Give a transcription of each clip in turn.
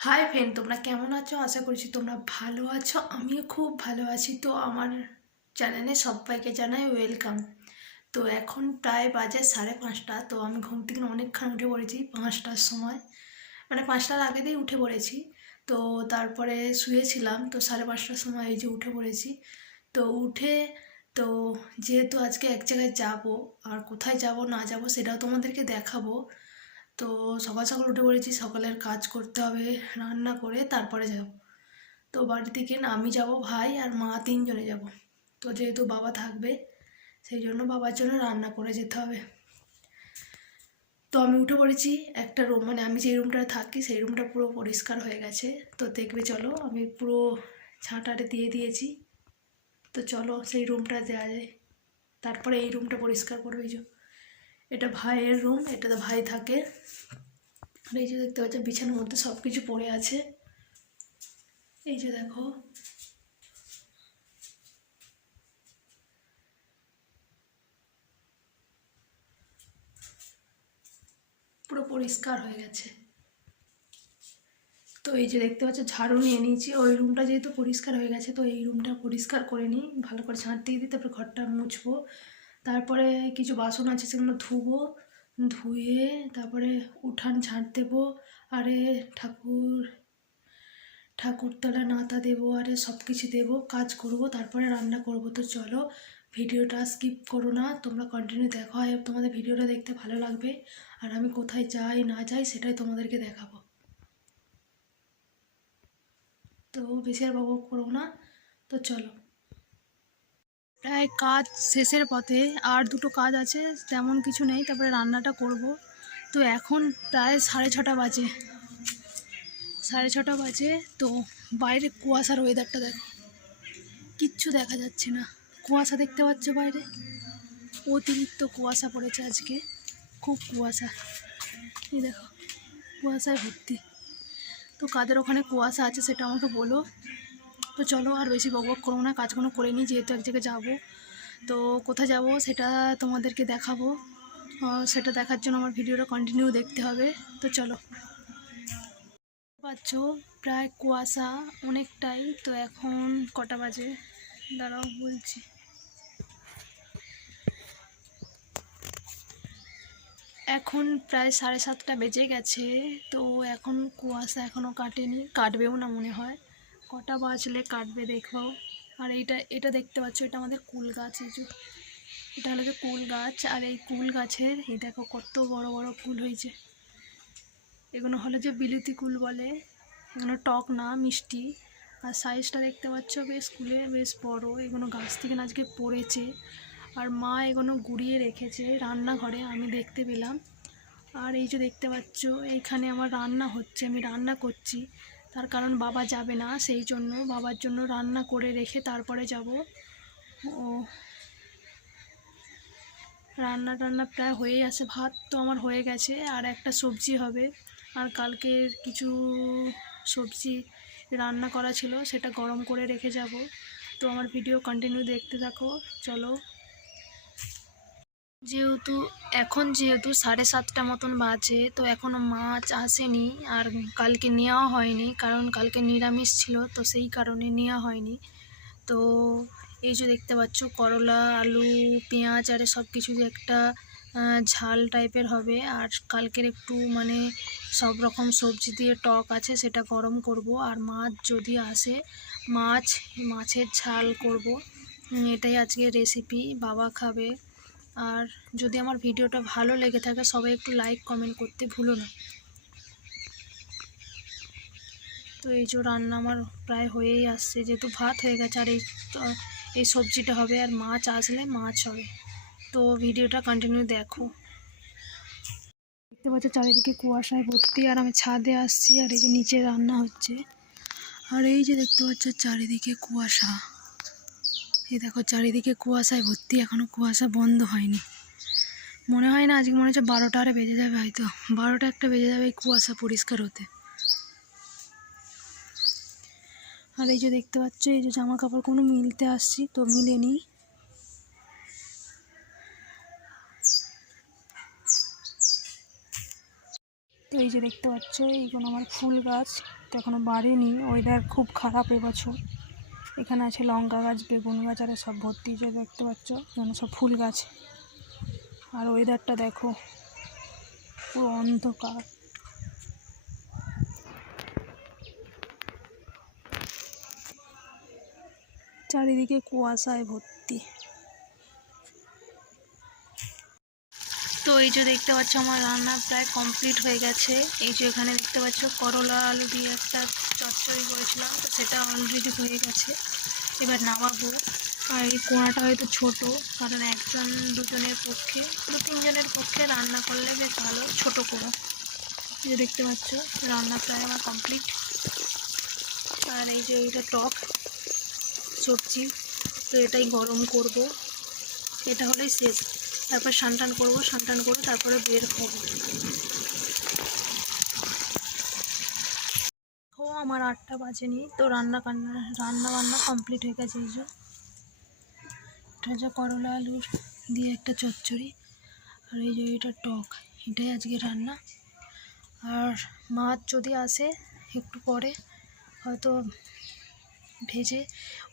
Hi friend, তোমরা কেমন আছো? আশা করছি তোমরা ভালো আছো। আমিও খুব ভালো আছি। তো আমার চ্যানেলে সবাইকে জানাই ওয়েলকাম। তো এখন প্রায় বাজে 5:30। তো আমি ঘুম থেকে অনেকক্ষণ উঠে পড়েছি 5টার সময়, মানে 5টার আগে দিয়ে উঠে পড়েছি। তো তারপরে শুয়েছিলাম, তো 5:30টার সময় এই যে উঠে পড়েছি। তো উঠে তো যেহেতু আজকে এক জায়গায় যাব, আর কোথায় যাব না যাব সেটাও তোমাদেরকে দেখাবো। তো সকাল সকাল উঠে পড়েছি, সকালের কাজ করতে হবে, রান্না করে তারপরে যাব। তো বাড়ি থেকে না আমি যাব, ভাই আর মা, তিনজনে যাব। তো যেহেতু বাবা থাকবে সেই জন্য বাবার জন্য রান্না করে যেতে হবে। তো আমি উঠে পড়েছি। একটা রুম, মানে আমি যে রুমটা থাকি সেই রুমটা পুরো পরিষ্কার হয়ে গেছে। তো দেখবে চলো, আমি পুরো ঝাঁটারে দিয়ে দিয়েছি। তো চলো সেই রুমটা দেওয়া যায়, তারপরে এই রুমটা পরিষ্কার করবে। এই যে এটা ভাইয়ের রুম, এটাতে ভাই থাকে। আর এই যে দেখতে পাচ্ছ বিছানার মধ্যে সব কিছু পড়ে আছে। এই যে দেখো, পুরো পরিষ্কার হয়ে গেছে। তো এই যে দেখতে পাচ্ছ ঝাড়ু নিয়ে নিয়েছি। ওই রুমটা যেহেতু পরিষ্কার হয়ে গেছে, তো এই রুমটা পরিষ্কার করে নিই, ভালো করে ঝাঁট দিয়ে দিই, তারপরে ঘরটা মুছবো। তারপরে কিছু বাসন আছে সেগুলো ধুবো, ধুয়ে তারপরে উঠান ঝাঁট দেবো। আরে ঠাকুরতলা নাতা দেবো, আরে সব কিছু দেবো, কাজ করব, তারপরে রান্না করব। তো চলো, ভিডিওটা স্কিপ করো না, তোমরা কন্টিনিউ দেখো। আর তোমাদের ভিডিওটা দেখতে ভালো লাগবে, আর আমি কোথায় যাই না যাই সেটাই তোমাদেরকে দেখাবো। তো বেশি আর বকবক করবো না, তো চলো। প্রায় কাজ শেষের পথে, আর দুটো কাজ আছে, তেমন কিছু নেই, তারপরে রান্নাটা করব। তো এখন প্রায় 6:30 বাজে, 6:30 বাজে। তো বাইরে কুয়াশার ওয়েদারটা দেখো, কিচ্ছু দেখা যাচ্ছে না। কুয়াশা দেখতে পাচ্ছ বাইরে, অতিরিক্ত কুয়াশা পড়েছে আজকে, খুব কুয়াশা। এই দেখো, কুয়াশায় ভর্তি। তো কাদের ওখানে কুয়াশা আছে সেটা আমাকে বলো। তো চলো আর বেশি বকবক করবো না, কাজগুলো করে নিই, যেহেতু এক জায়গায় যাবো। তো কোথায় যাব সেটা তোমাদেরকে দেখাবো। সেটা দেখার জন্য আমার ভিডিওটা কন্টিনিউ দেখতে হবে। তো চলো। পাচ্ছ প্রায় কুয়াশা অনেকটাই। তো এখন কটা বাজে দাঁড়াও বলছি, এখন প্রায় 7:30 বেজে গেছে। তো এখন কুয়াশা এখনও কাটেনি, কাটবেও না মনে হয়। কটা বাজলে কাটবে দেখো। আর এটা দেখতে পাচ্ছ, এটা আমাদের কুল গাছ। এই যে এটা হলো যে কুল গাছ, আর এই কুল গাছের এই দেখো কত বড় বড় কুল হয়েছে। এগুলো হলো যে বিলিতি কুল বলে, এগুলো টক না, মিষ্টি। আর সাইজটা দেখতে পাচ্ছ বেশ, কুলের বেশ বড়। এগুলো গাছ থেকে আজকে পড়েছে, আর মা এগুলো গুঁড়িয়ে রেখেছে রান্নাঘরে, আমি দেখতে পেলাম। আর এই যে দেখতে পাচ্ছ এইখানে আমার রান্না হচ্ছে, আমি রান্না করছি। তার কারণ বাবা যাবে না, সেই জন্য বাবার জন্য রান্না করে রেখে তারপরে যাব। ও রান্না টান্না প্রায় হয়েই আসে, ভাত তো আমার হয়ে গেছে, আর একটা সবজি হবে। আর কালকের কিছু সবজি রান্না করা ছিল, সেটা গরম করে রেখে যাব। তো আমার ভিডিও কন্টিনিউ দেখতে থাকো, চলো। যেহেতু 7:30 মতন বাজে, তো এখনও মাছ আসেনি, আর কালকে নেওয়া হয়নি, কারণ কালকে নিরামিষ ছিল, তো সেই কারণে নেওয়া হয়নি। তো এই যে দেখতে পাচ্ছ করলা, আলু, পেঁয়াজ আর সব কিছু একটা ঝাল টাইপের হবে। আর কালকের একটু মানে সব রকম সবজি দিয়ে টক আছে, সেটা গরম করব। আর মাছ যদি আসে, মাছের ঝাল করব। এটাই আজকে রেসিপি, বাবা খাবে। আর যদি আমার ভিডিওটা ভালো লেগে থাকে, সবাই একটু লাইক কমেন্ট করতে ভুলো না। তো এই যে রান্না আমার প্রায় হয়েই আসছে, যেহেতু ভাত হয়ে গেছে, আর এই সবজিটা হবে, আর মাছ আসলে মাছ হবে। তো ভিডিওটা কন্টিনিউ দেখো। দেখতে পাচ্ছ চারিদিকে কুয়াশায় ভর্তি, আর আমি ছাদে আসছি, আর এই যে নিচে রান্না হচ্ছে। আর এই যে দেখতে পাচ্ছ চারিদিকে কুয়াশা, এই দেখো চারিদিকে কুয়াশায় ভর্তি, এখনো কুয়াশা বন্ধ হয়নি। মনে হয় না, আজকে মনে হচ্ছে 12টা আরে বেজে যাবে, হয়তো 12টা একটা বেজে যাবে এই কুয়াশা পরিষ্কার হতে। আর এই যে দেখতে পাচ্ছ, এই যে জামা কাপড় কোনো মিলতে আসছি, তো মিলেনি। তো এই যে দেখতে পাচ্ছ এইগুলো আমার ফুল গাছ, তো এখনও বাড়েনি, ওয়েদার খুব খারাপ এবছর। এখানে আছে লঙ্কা গাছ, বেগুন গাছ, আর সব ভর্তি যে দেখতে পাচ্ছ এখানে সব ফুল গাছ। আর ওয়েদারটা দেখো পুরো অন্ধকার। চারিদিকে কুয়াশায় ভর্তি। তো এই যে দেখতে পাচ্ছ আমার রান্না প্রায় কমপ্লিট হয়ে গেছে। এই যে এখানে দেখতে পাচ্ছ করলা আলু দিয়ে একটা চচ্চড়ি করেছিলাম, তো সেটা অলরেডি হয়ে গেছে। এবার নামাবো। আর এই কোঁয়াটা হয়তো ছোট, কারণ একজন দুজনের পক্ষে, 2-3 জনের পক্ষে রান্না করলে বেশ ভালো ছোট কোঁয়া। এই যে দেখতে পাচ্ছ রান্না প্রায় আমার কমপ্লিট। আর এই যে এইটা টক সবজি, তো এটাই গরম করব, এটা হলেই শেষ। তারপর স্নান করবো, স্নান করে তারপরে বের হবো। ও আমার 8টা বাজেনি, তো রান্না বান্না কমপ্লিট হয়ে গেছে। এই যে এটা হচ্ছে করলা আলুর দিয়ে একটা চচ্চড়ি, আর এই যে এটা টক, এটাই আজকে রান্না। আর মাছ যদি আসে একটু পরে, হয়তো ভেজে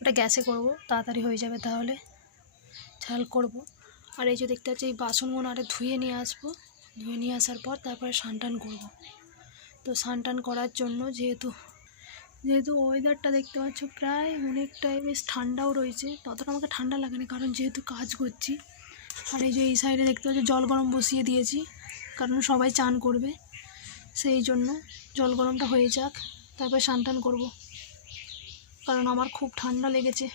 ওটা গ্যাসে করব, তাড়াতাড়ি হয়ে যাবে, তাহলে ঝাল করব। আর এই যে দেখতে পাচ্ছি এই বাসনগুলো আরে ধুয়ে নিয়ে আসবো, ধুয়ে নিয়ে আসার পর তারপরে স্নান করব। তো স্নান করার জন্য যেহেতু ওয়েদারটা দেখতে পাচ্ছ প্রায় অনেকটাই বেশ ঠান্ডাও রয়েছে, ততটা আমাকে ঠান্ডা লাগেনি কারণ যেহেতু কাজ করছি। আর এই যে এই সাইডে দেখতে পাচ্ছ জল গরম বসিয়ে দিয়েছি, কারণ সবাই চান করবে, সেই জন্য জল গরমটা হয়ে যাক, তারপরে স্নান করব, কারণ আমার খুব ঠান্ডা লেগেছে।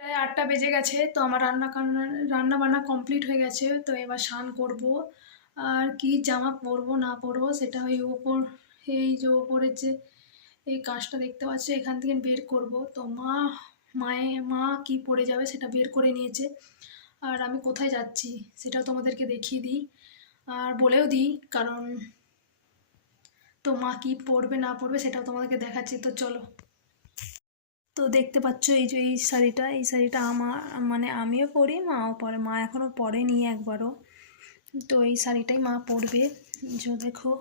প্রায় 8টা বেজে গেছে, তো আমার রান্না বান্না কমপ্লিট হয়ে গেছে। তো এবার স্নান করব। আর কি জামা পরবো না পরবো সেটা ওই ওপর, এই যে ওপরের যে এই কাজটা দেখতে পাচ্ছি এখান থেকে বের করব। তো মা কি পরে যাবে সেটা বের করে নিয়েছে। আর আমি কোথায় যাচ্ছি সেটা তোমাদেরকে দেখিয়ে দিই, আর বলেও দিই, কারণ তো মা কি পরবে না পরবে সেটাও তোমাদেরকে দেখাচ্ছি। তো চলো। তো দেখতে পাচ্ছ এই যে এই শাড়িটা আমার, মানে আমিও পরি, মাও পরে, মা এখনও পরেনি একবারও। তো এই শাড়িটাই মা পরবে। যে দেখো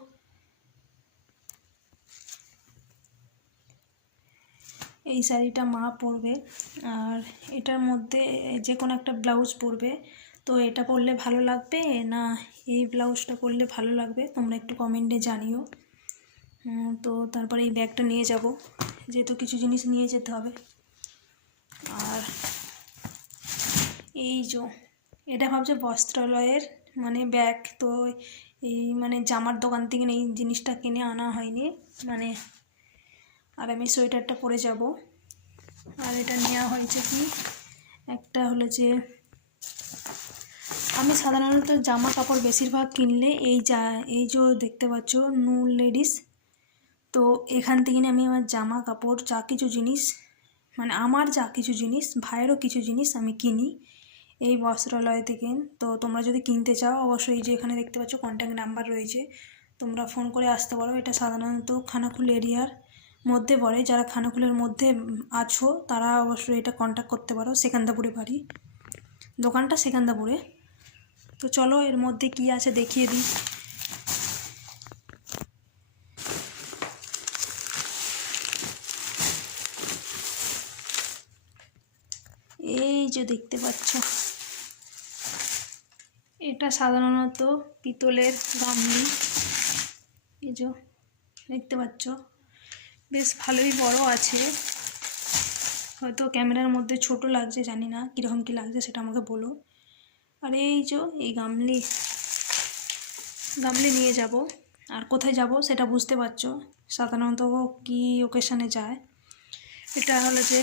এই শাড়িটা মা পরবে, আর এটার মধ্যে যে কোনো একটা ব্লাউজ পরবে। তো এটা পরলে ভালো লাগবে না এই ব্লাউজটা পরলে ভালো লাগবে, তোমরা একটু কমেন্টে জানিও। তো তারপরে এই ব্যাগটা নিয়ে যাব, যেহেতু কিছু জিনিস নিয়ে যেতে হবে। আর এই যে এটা ভাবছে বস্ত্রালয়ের মানে ব্যাগ, তো এই মানে জামার দোকান থেকে এই জিনিসটা কিনে আনা হয়নি, মানে আর আমি সোয়েটারটা পরে যাব। আর এটা নেওয়া হয়েছে কি, একটা হলো যে আমি সাধারণত জামা কাপড় বেশিরভাগ কিনলে এই যে দেখতে পাচ্ছ নূর লেডিস, তো এখান থেকে আমি আমার জামা কাপড় যা কিছু জিনিস, মানে আমার যা কিছু জিনিস, ভাইয়েরও কিছু জিনিস আমি কিনি এই বস্ত্রালয় থেকে। তো তোমরা যদি কিনতে চাও অবশ্যই এই যে এখানে দেখতে পাচ্ছ কন্ট্যাক্ট নাম্বার রয়েছে, তোমরা ফোন করে আসতে পারো। এটা সাধারণত খানাকুল এরিয়ার মধ্যে পড়ে, যারা খানাকুলের মধ্যে আছো তারা অবশ্যই এটা কন্ট্যাক্ট করতে পারো। সেকেন্দ্রপুরে বাড়ি, দোকানটা সেকেন্দ্রপুরে। তো চলো এর মধ্যে কি আছে দেখিয়ে দিই। এই যে দেখতে পাচ্ছ এটা সাধারণত পিতলের গামলি, এই যে দেখতে পাচ্ছ বেশ ভালোই বড় আছে, হয়তো ক্যামেরার মধ্যে ছোট লাগছে, জানি না কীরকম কী লাগছে সেটা আমাকে বলো। আর এই যে এই গামলি নিয়ে যাব, আর কোথায় যাব সেটা বুঝতে পারছো, সাধারণত কি ওকেশানে যায়। এটা হলো যে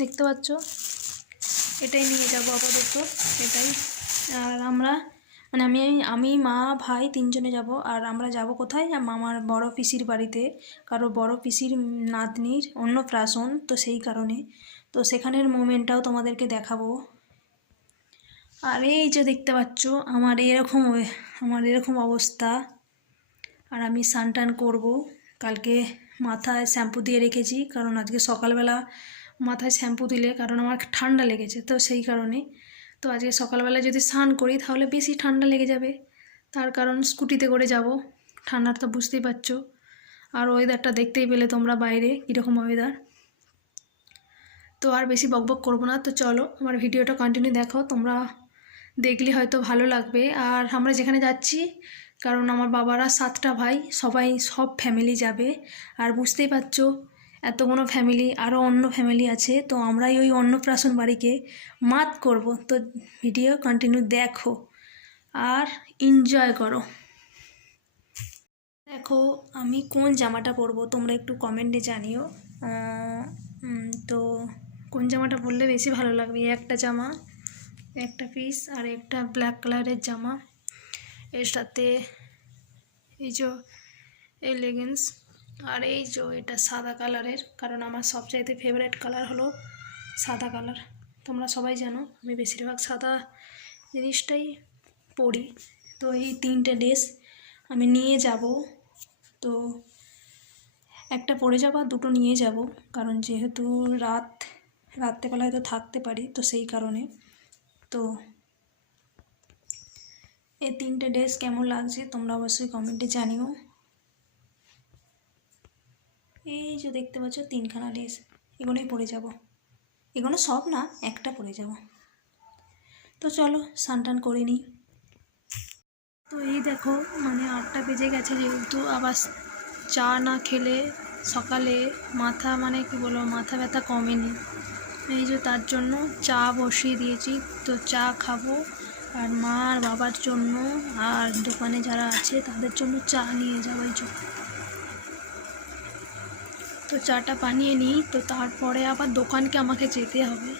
দেখতে পাচ্ছ এটাই নিয়ে যাব আপাতত, এটাই। আর আমরা মানে আমি মা ভাই 3জনে যাব। আর আমরা যাব কোথায়, মামার বড় পিসির বাড়িতে, কারো বড় পিসির নাতনির অন্নপ্রাশন, তো সেই কারণে। তো সেখানের মোমেন্টটাও তোমাদেরকে দেখাবো। আর এই যে দেখতে পাচ্ছ আমার এরকম অবস্থা। আর আমি স্নান করব, কালকে মাথায় শ্যাম্পু দিয়ে রেখেছি, কারণ আজকে সকালবেলা মাথায় শ্যাম্পু দিলে, কারণ আমার ঠান্ডা লেগেছে, তো সেই কারণে। তো আজকে সকালবেলা যদি স্নান করি তাহলে বেশি ঠান্ডা লেগে যাবে, তার কারণ স্কুটিতে করে যাব, ঠান্ডার তো বুঝতেই পারছো। আর ওয়েদারটা দেখতেই পেলে তোমরা বাইরে কীরকম ওয়েদার। তো আর বেশি বকবক করবো না, তো চলো আমার ভিডিওটা কন্টিনিউ দেখো, তোমরা দেখলে হয়তো ভালো লাগবে। আর আমরা যেখানে যাচ্ছি, কারণ আমার বাবারা 7টা ভাই, সব ফ্যামিলি যাবে। আর বুঝতেই পারছো এতগুলো ফ্যামিলি, আরও অন্য ফ্যামিলি আছে, তো আমরাই ওই অন্নপ্রাশন বাড়িকে মাত করব। তো ভিডিও কন্টিনিউ দেখো আর এনজয় করো। দেখো আমি কোন জামাটা পরবো তোমরা একটু কমেন্টে জানিও। তো কোন জামাটা পরলে বেশি ভালো লাগবে, একটা জামা, একটা পিস আর একটা ব্ল্যাক কালারের জামা, এর সাথে এই যে এই লেগিংস, আর এই যে এটা সাদা কালারের, কারণ আমার সবচাইতে ফেভারিট কালার হলো সাদা কালার। তোমরা সবাই জানো আমি বেশিরভাগ সাদা জিনিসটাই পরি। তো এই 3টে ড্রেস আমি নিয়ে যাব, তো একটা পরে যাব আর 2টো নিয়ে যাব, কারণ যেহেতু রাত্রেবেলা হয়তো থাকতে পারি, তো সেই কারণে। তো এই 3টে ড্রেস কেমন লাগছে তোমরা অবশ্যই কমেন্টে জানিও। এই যে দেখতে পাচ্ছ 3খানা ড্রেস, এগুলোই পরে যাব, এগুলো সব না, একটা পরে যাব। তো চলো স্নান করে নিই। তো এই দেখো মানে 8টা বেজে গেছে, যেহেতু আবার চা না খেলে সকালে মাথা মানে কি বলবো, মাথা ব্যথা কমেনি, এই যে তার জন্য চা বসিয়ে দিয়েছি। তো চা খাবো, আর মা আর বাবার জন্য আর দোকানে যারা আছে তাদের জন্য চা নিয়ে যাবো। এই জন্য তো চাটা বানিয়ে নিই, তো তারপরে আবার দোকানকে আমাকে যেতে হবে।